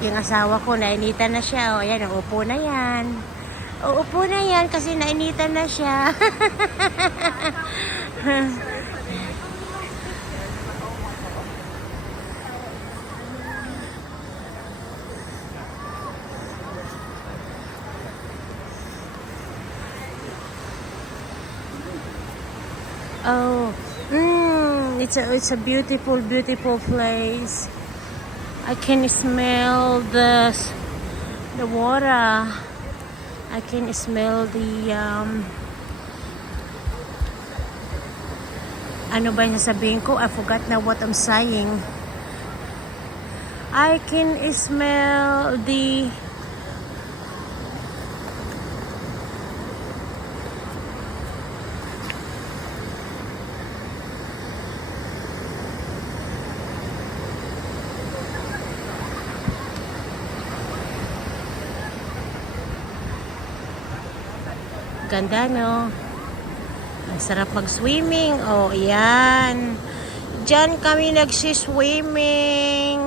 Yung asawa ko, nainitan na siya. O, ayan, uupo na yan. Uupo na yan kasi nainitan na siya. Oh, it's a beautiful, beautiful place. I can smell the water. I can smell the ano ba yung sasabihin ko? I forgot na what I'm saying. I can smell the ganda, no? Ang sarap mag-swimming. Oh, yan. Diyan kami nagsiswimming.